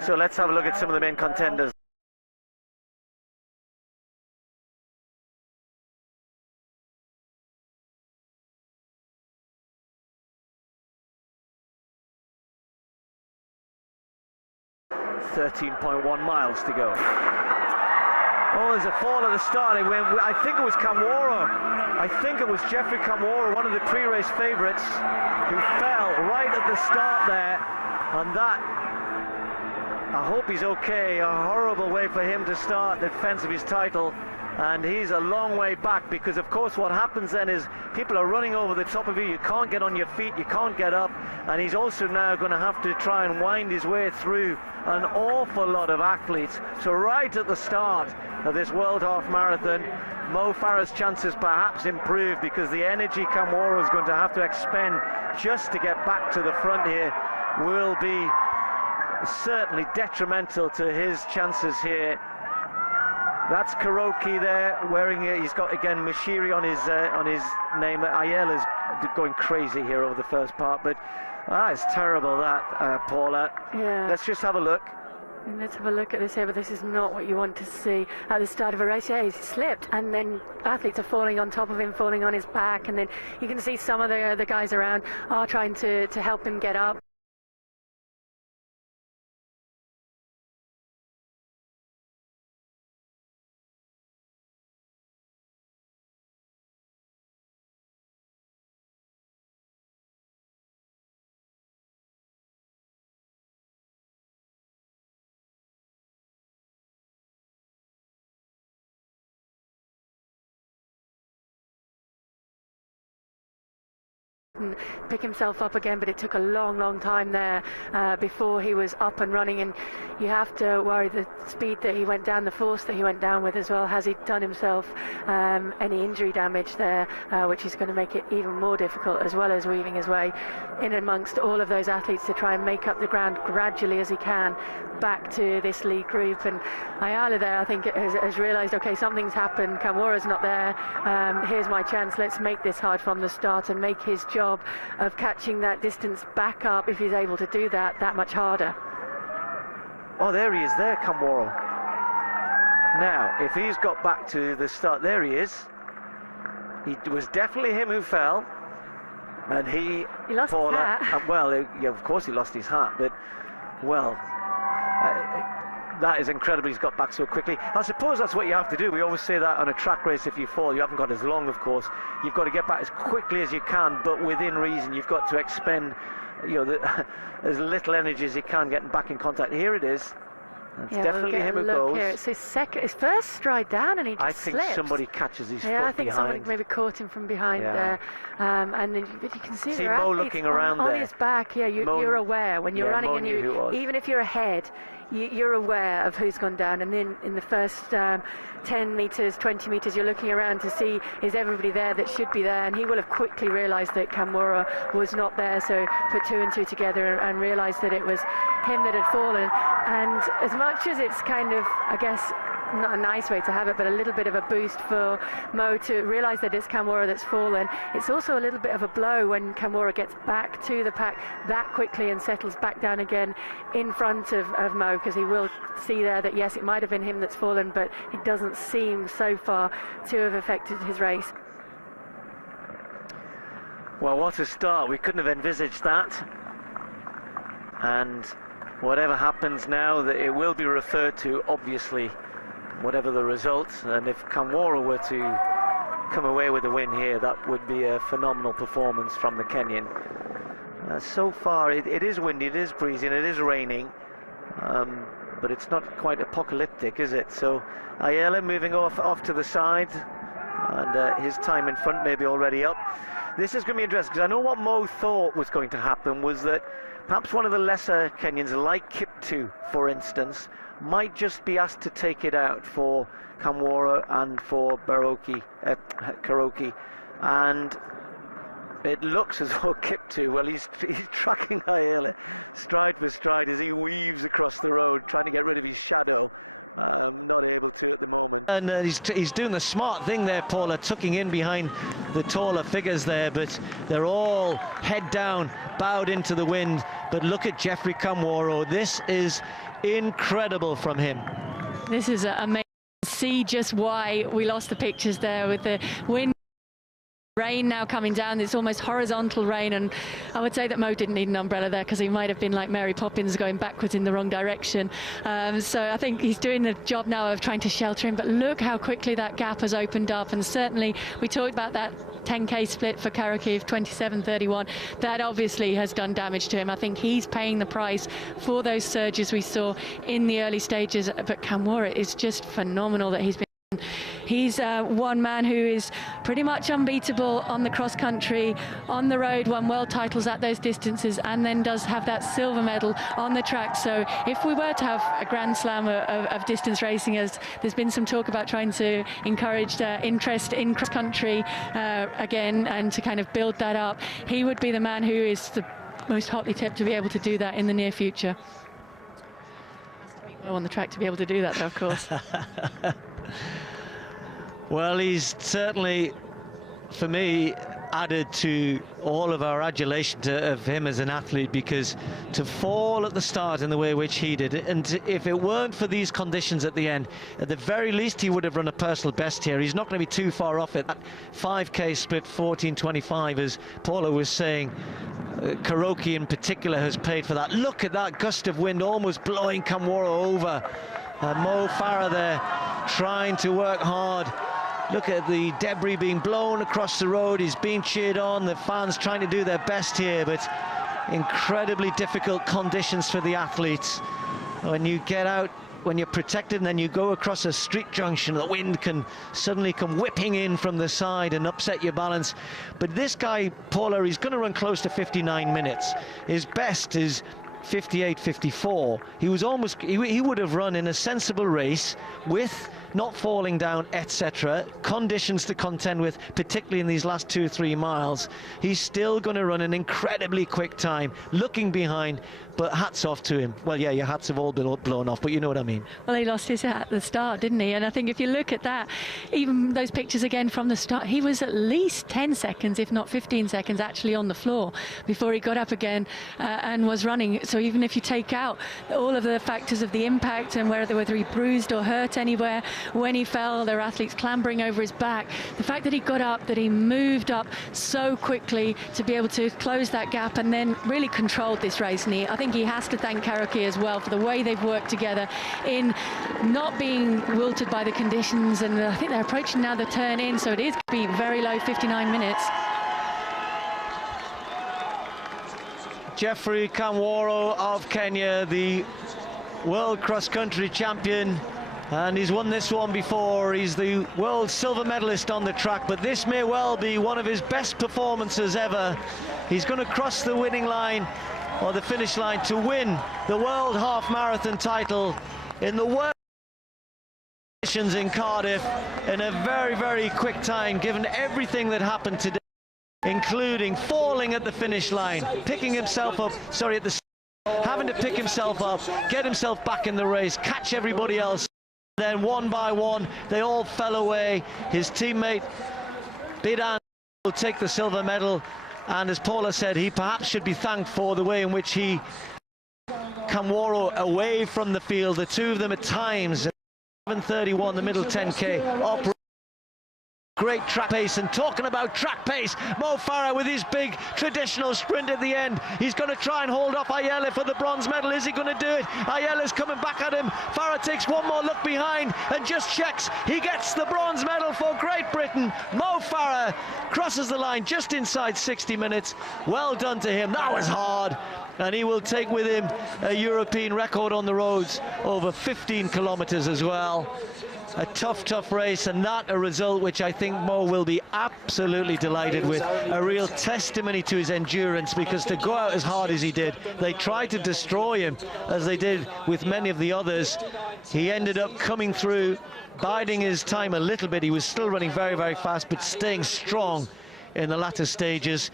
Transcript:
So let's have a look at some of the main contenders. .1 miles to go. Oh, there's a fall at the start. I think it was Kamworror. I think it was Geofrey Kamworror, one of the pre-race favourites, who fell right at the start there. And that, I hope he's okay. A horrible way for him to start the defence of his title. And he's a long way back, because of course what happens then is people are running over the top of you. You can't get on your feet, you can't get up, and he's also now going to have to try and wind his way through an awful lot of athletes. So right at the start of this World Half Marathon, Mo Farah's chances perhaps improve, because the energy Kamworror is going to have to expend just to get back to the front here will be certainly detrimental to his chances here. That's Karoki there, wearing it. He's got again Mashiri on his name. Ayela's going crazy here over the first part, but it's terrible that, Paula. Yeah. Let's just have a look. And let's have a look at this here, but this is not what you want to see at the start of a race. Yeah, he's slipped, and then athletes are falling on top of him, falling on his back, and then you can see some of the guys around are trying to help him get up. Pick himself up again, but it took a long time there before he was up and running, and you have to worry the speed that he went down, the force that he went down with as well. Has he done himself any injury damage there, which is going to make it even more difficult, as well as weaving his way in amongst all of those athletes to try and make up the ground gradually as he can back to this lead group. And Ayala there, I think, has realised, okay, something's happened, Kamworror's not there, here's my chance, let's make this hard from the start and make his job of catching that distance back up, if he's able to do that much harder. Oh, there he is there, Kamworror. Now, if he's got back to the start, there he is. It was definitely him who fell, and he lost his hat. Well, yeah, of course he lost his hat, but, well, that is incredible. He's got back so quickly. I suppose that's what you have to do. We always say that on a track race, if you fall, you haven't got as long, of course. You've got to get back as quickly as you can, but within reason. You've got to expend, as little energy as you can getting back in contact. Here it is. It's definitely him who goes. Here. It's his first stride down, and he just slips. I think somebody catches his foot behind. I think somebody maybe caught him from behind there. And then but you can see Mo looking around on his back. Yeah, you're aware when you're running, and even if you're ahead, you're aware of who's gone down. And then in the first 10 metres, 20 metres, you're looking around to see, is everybody there that should be there? And he will have quickly realised that Kamworror was not there, so put two and two together and realised that it was him that had fallen. And as much as it's kind of, I guess, not a nice way to have it, but a little bit of a boost for Mo to realise that it's Kamworror that's fallen, it's also a little bit of a blow when Kamworror gets back to the pack that quickly and settles back down again in front of Mo, because he will see there that yes, it might have been him that's fallen, but it doesn't seem so far to have affected his race. Well, what a start. We couldn't have envisaged that. And whatever happens now, that it will be referred to, obviously, whatever the result. And if Kamworror were to come away with a win here, that would be a phenomenal performance from the Kenyan. So far, it is windy, it is breezy, it is raining, but it's not quite apocalyptic, is it? So Ayala moving off to the side, and his time in front may be already up. This is going to be interesting, because I know what Mo thought was going to happen was that perhaps one of the lesser Kenyans, like Kiptu, for instance, might just be asked to take it out for Kamworror and for Karoki, and it looks as though Kiptu, well, he's tracking Ayala stride for stride as he weaves across the road, trying to get rid of his shadow, not able to at the moment. And he's doing the smart thing there, Paula, tucking in behind the taller figures there, but they're all head down, bowed into the wind. But look at Geofrey Kamworror. This is incredible from him. This is amazing. See just why we lost the pictures there with the wind. Rain now coming down. It's almost horizontal rain, and I would say that Mo didn't need an umbrella there because he might have been like Mary Poppins going backwards in the wrong direction. So I think he's doing the job now of trying to shelter him, but look how quickly that gap has opened up. And certainly we talked about that 10k split for Kharkiv, 27:31. That obviously has done damage to him. I think he's paying the price for those surges we saw in the early stages. But Kamworror is just phenomenal that he's been. He's one man who is pretty much unbeatable on the cross country, on the road, won world titles at those distances, and then does have that silver medal on the track. So if we were to have a Grand Slam of distance racing, as there's been some talk about trying to encourage interest in cross country again, and to kind of build that up, he would be the man who is the most hotly tipped to be able to do that in the near future. On the track to be able to do that, though, of course. Well, he's certainly, for me, added to all of our adulation of him as an athlete, because to fall at the start in the way which he did, and if it weren't for these conditions at the end, at the very least he would have run a personal best here. He's not going to be too far off it. That 5k split 14:25, as Paula was saying, Kharkiv in particular has paid for that. Look at that gust of wind almost blowing Kamworror over. Mo Farah there trying to work hard. Look at the debris being blown across the road. He's being cheered on. The fans trying to do their best here, but incredibly difficult conditions for the athletes. When you get out, when you're protected, and then you go across a street junction, the wind can suddenly come whipping in from the side and upset your balance. But this guy, Paula, he's going to run close to 59 minutes. His best is 58:54. He was almost, he would have run in a sensible race with not falling down, etc. Conditions to contend with, particularly in these last 2-3 miles. He's still going to run an incredibly quick time, looking behind, but hats off to him. Well, yeah, your hats have all been blown off, but you know what I mean. Well, he lost his hat at the start, didn't he? And I think if you look at that, even those pictures again from the start, he was at least 10 seconds, if not 15 seconds, actually on the floor before he got up again and was running. So even if you take out all of the factors of the impact and whether he bruised or hurt anywhere, when he fell, there were athletes clambering over his back. The fact that he got up, that he moved up so quickly to be able to close that gap and then really controlled this race. And I think he has to thank Kharkiv as well for the way they've worked together in not being wilted by the conditions. And I think they're approaching now the turn in, so it is going to be very low, 59 minutes. Geofrey Kamworror of Kenya, the world cross-country champion, and he's won this one before. He's the world silver medalist on the track, but this may well be one of his best performances ever. He's going to cross the winning line, or the finish line, to win the world half marathon title in the world conditions in Cardiff in a very, very quick time, given everything that happened today, including falling at the finish line, picking himself up, having to pick himself up, get himself back in the race, catch everybody else. Then one by one, they all fell away. His teammate, Bidan, will take the silver medal. And as Paula said, he perhaps should be thanked for the way in which he, Kamworror, away from the field, the two of them at times, 7:31, the middle 10k, up. Great track pace, and talking about track pace, Mo Farah with his big traditional sprint at the end. He's going to try and hold off Adola for the bronze medal. Is he going to do it? Ayala's coming back at him. Farah takes one more look behind and just checks. He gets the bronze medal for Great Britain. Mo Farah crosses the line just inside 60 minutes. Well done to him. That was hard. And he will take with him a European record on the roads, over 15 kilometers as well. A tough race, and that a result which I think Mo will be absolutely delighted with. A real testimony to his endurance, because to go out as hard as he did, they tried to destroy him, as they did with many of the others. He ended up coming through, biding his time a little bit. He was still running very, very fast, but staying strong in the latter stages.